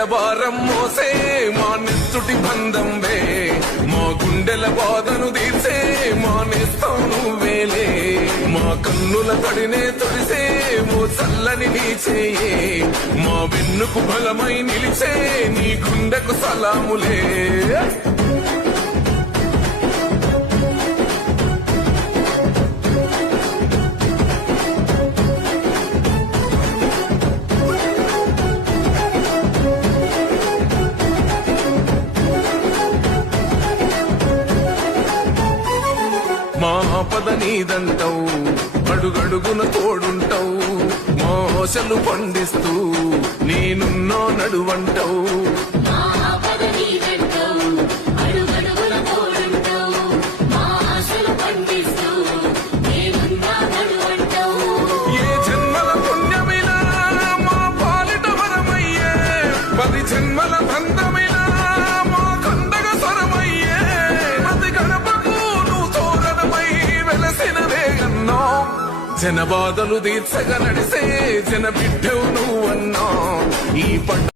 వేల భారం మోసే మా నెత్తుటి బంధంవే మా గుండెల బాధను తీర్చే మా నేస్తం నువ్వేలే మా కన్నుల తడినే తొడిసే ఓ చల్లని నీ చేయే మా వెన్నుకు బలమై నిలిచే నీ గుండెకు సలాములే మా పద నీదంటావు అడుగడుగున తోడుంటావు మా ఆశలు పండిస్తూ నేనున్నో నడువంటావు ఏ జన్మల పుణ్యమినా మా పాలిట వరమయ్యే 10 జన్మల బంధమినా మా కండగ స్వరమయ్యే ప్రతి గడపకు నువ్వు తోరణమై వెలసినదే అన్నా జన బాధలు తీర్చగా నడిసే జన బిడ్డవు నువ్వన్నా ఈ పట్ట